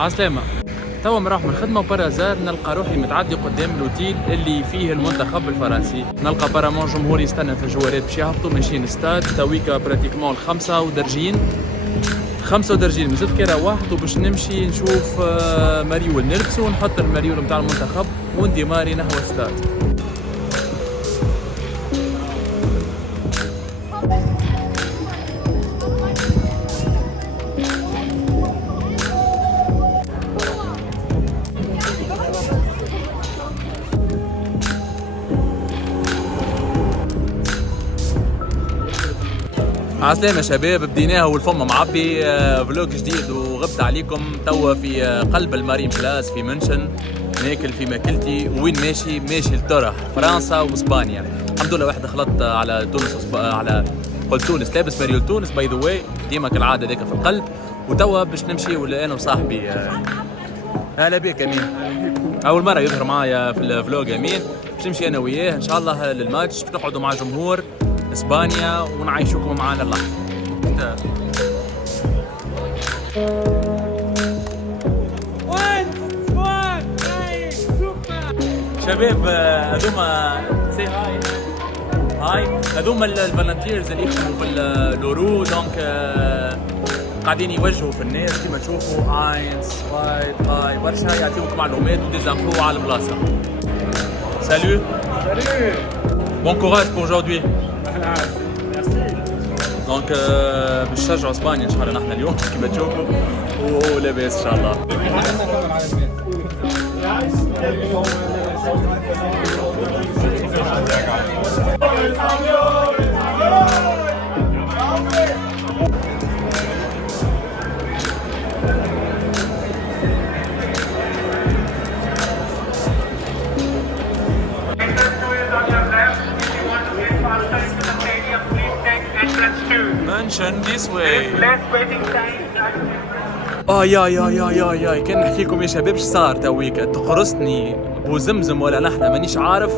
عسلامة. توا مروح من الخدمة وبارازار نلقى روحي متعدي قدام الاوتيل اللي فيه المنتخب الفرنسي، نلقى بارامون جمهور يستنى في الجوارات باش يهبطوا ماشيين ستاد تويكا براتيكمون الخمسة ودرجين من زدت كي روحت وباش نمشي نشوف مريول نلبسو ونحط المريول نتاع المنتخب ونديماري نحو ستاد. عسلامة شباب، بديناها والفم معبي فلوق جديد وغبت عليكم. توا في قلب المارين بلاس في منشن ناكل في ماكلتي. وين ماشي لترى فرنسا واسبانيا. الحمد لله واحد خلطت على تونس على قلت تونس لابس ماريول تونس باي ذا واي ديما كالعاده ذاك في القلب. وتوا باش نمشي ولا انا وصاحبي هلا بك امين، اول مره يظهر معايا في الفلوق امين. باش نمشي انا وياه ان شاء الله للماتش، باش نقعدوا مع جمهور اسبانيا ونعيشوكم معنا اللحظة. شباب هذوما سي هاي هذوما الفالنتيرز اللي يخدموا في اللورو، دونك قاعدين يوجهوا في الناس كما تشوفوا اينس فايت هاي برشا يعطيوك معلومات وديزانفو على البلاصة. سالو بون كوراج بور جودوي. دونك باش نشجعوا اسبانيا ان شاء الله نحن اليوم كما تشوفوا ولاباس ان شاء الله. Mention this way. يا كان نحكي لكم يا شباب ايش صار تويكا. تقرصني بوزمزم ولا نحنا مانيش عارف،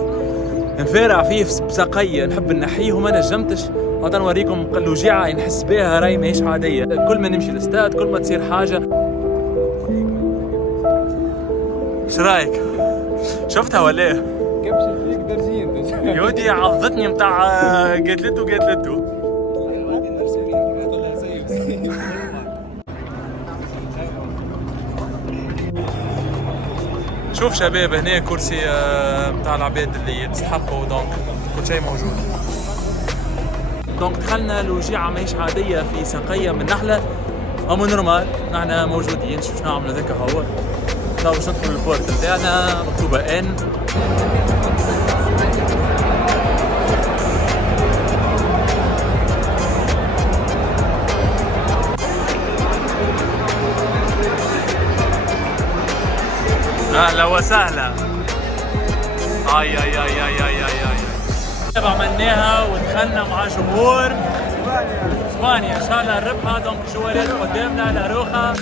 نفارع فيه بساقية نحب نحيه وما نجمتش. غادي نوريكم الوجيعة نحس بها راهي ماهيش عادية. كل ما نمشي للاستاد كل ما تصير حاجة. ايش رايك؟ شفتها ولا ايه؟ كبش فيك درجين يودي عضتني متاع قتلته. شوف شباب هنا كرسي بتاع العباد اللي تستحقوا، دونك كل شيء موجود. دونك دخلنا الوجيعة ماهيش عادية في ساقية من نحلة اما نورمال. نحنا موجودين شوف نعمل هذاك هو. تو باش ندخلوا البورت نتاعنا مكتوبة ان. اهلا وسهلا. اي عملناها ودخلنا مع جمهور اسبانيا ان شاء الله نربحها. دونك الجوارات قدامنا لاروخا.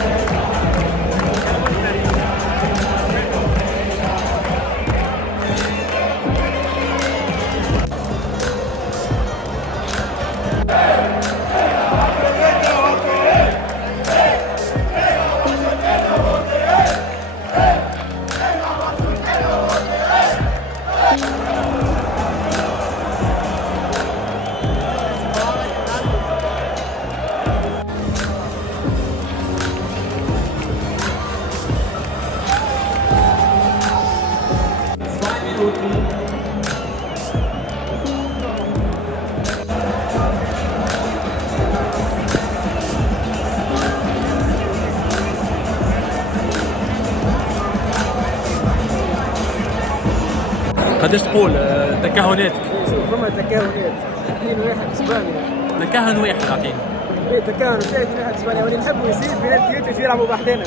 قداش تقول تكهناتك؟ فما تكهنات 2-1 اسبانيا. تكهن واحد اعطيني. ايه تكهن 2-1 اسبانيا، واللي نحبوا يصير بنالتيات يلعبوا بحدنا.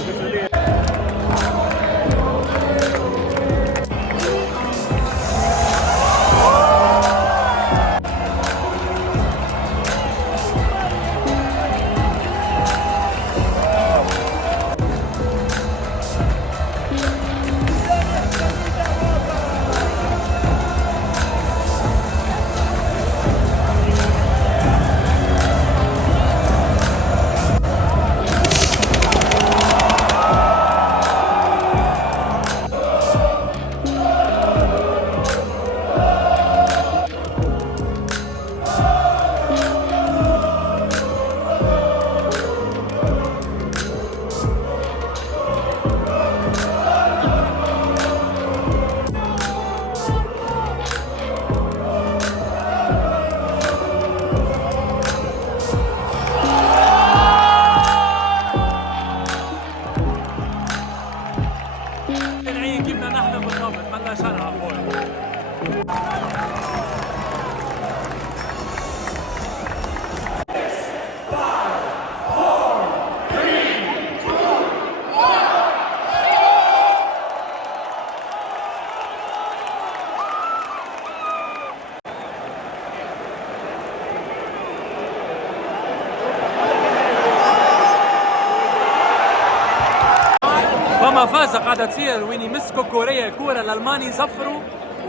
كرة فازة قاعدة تصير وين يمسكوا كوريا الكورة الألمان يزفروا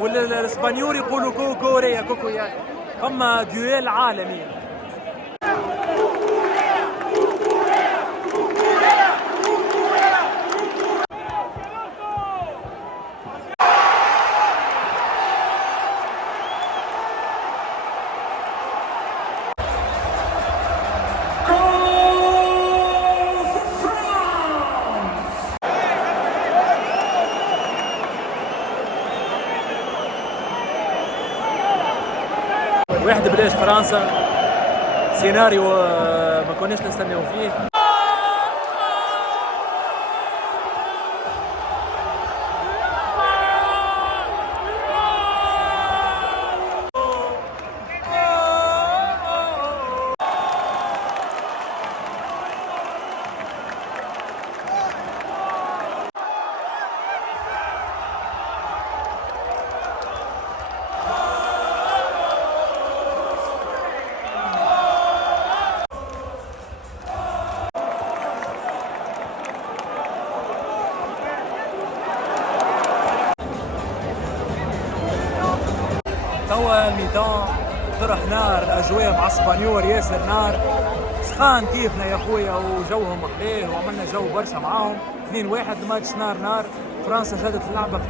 والإسبانيول يقولوا كوريا كوكو فما ديويل عالمي. واحد بلاش فرنسا سيناريو ما كناش نستناو فيه. توا الميدان طرح نار، الاجواء مع اسبانيول ياسر نار، سخان كيفنا يا خويا وجوهم قليل وعملنا جو برشا معاهم. 2-1 الماتش نار. فرنسا شدت اللعبه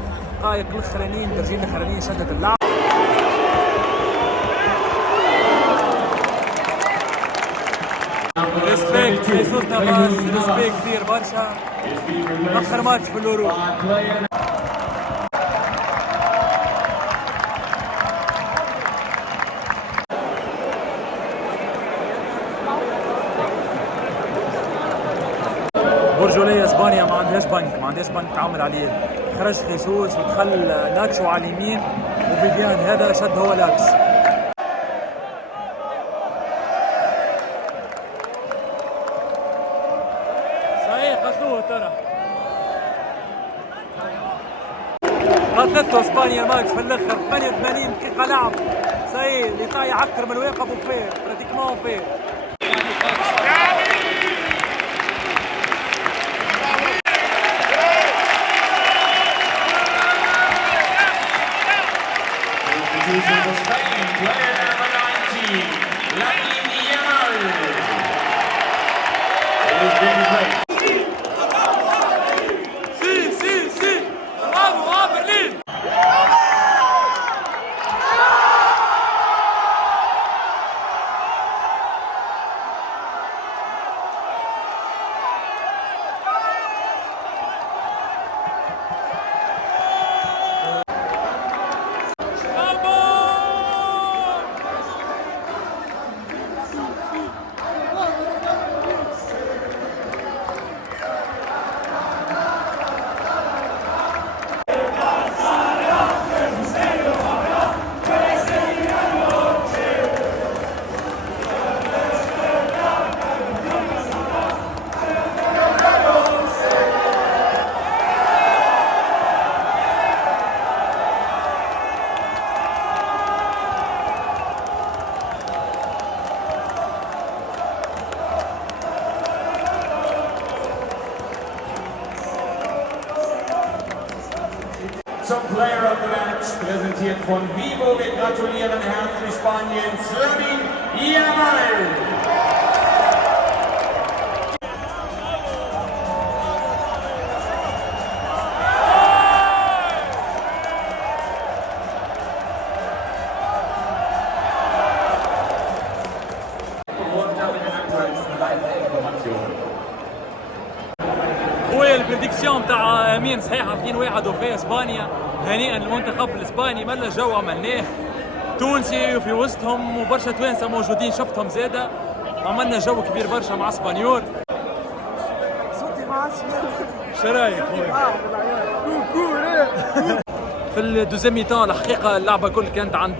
دقائق الاخرانيين، الدرجين الاخرانيين شدت اللعبه. ريسبكت ليزوت نافاس، ريسبكت كبير برشا. اخر ماتش في اليورو. برجولية اسبانيا ما عندهاش بنك تعامل عليه. خرج خيسوس ودخل ناتشو على اليمين وفيفيان هذا شد هو لاكس. صحيح قتلوه ترى، قتلته اسبانيا الماتش في الاخر. 88 دقيقة لعب صحيح، اللي طايح اكثر من واقف وفير براتيكمون فير. For Spain, player number 19, Lamine Yamal, is being replaced. Sí, vamos Berlín. Zum Player of the Match, präsentiert von Vivo. Wir gratulieren herzlich Spaniens Lamine Yamal. خويا البريديكسيون تاع امين صحيحه 2-1 وفي اسبانيا. هنيئا للمنتخب الاسباني، ملا جو عملناه تونسي وفي وسطهم وبرشا توانسه موجودين شفتهم زاده، عملنا جو كبير برشا مع اسبانيول. صوتي ما عادش شو رايك خويا؟ في الدوزيام ميتان الحقيقه اللعبه كل كانت عند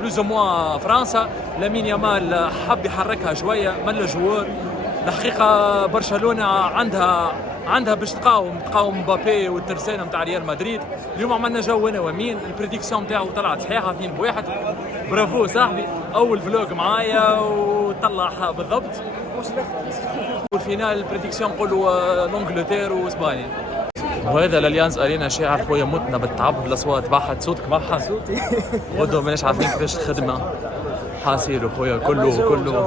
بلوز او موا فرنسا. لامين يامال حب يحركها شويه، ملا جوار. الحقيقه برشلونه عندها عندها باش تقاوم مبابي والترسانه نتاع ريال مدريد. اليوم عملنا جو انا وامين، البريديكسيون نتاعو طلعت صحيحه 2-1. برافو صاحبي، اول فلوق معايا وطلعها بالضبط. والفينال البريديكسيون نقولوا لونجلتير واسبانيا. وهذا الاليانز ارينا شاعر خويا متنا بالتعب بالاصوات. بحث صوتك بحث صوتي غدوه ماناش عارفين كيفاش الخدمه حاصير خويا كله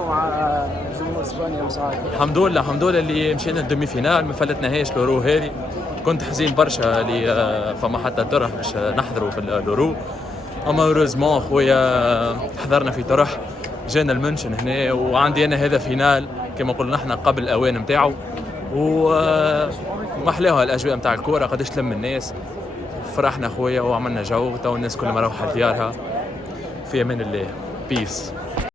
مع جمهور اسبانيا مساعد. الحمد لله اللي مشينا الدومي فينال ما فلتناهاش لورو هذه. كنت حزين برشا اللي فما حتى طرح باش نحضروا في اللورو، اما روزمون خويا حضرنا في طرح، جانا المنشن هنا وعندي انا هذا فينال كما قلنا نحن قبل الاوان نتاعو. ومحلاها الاجواء نتاع الكوره قداش تلم الناس. فرحنا خويا وعملنا جو، تو الناس كلها مروحه لديارها. في امان الله، بيس.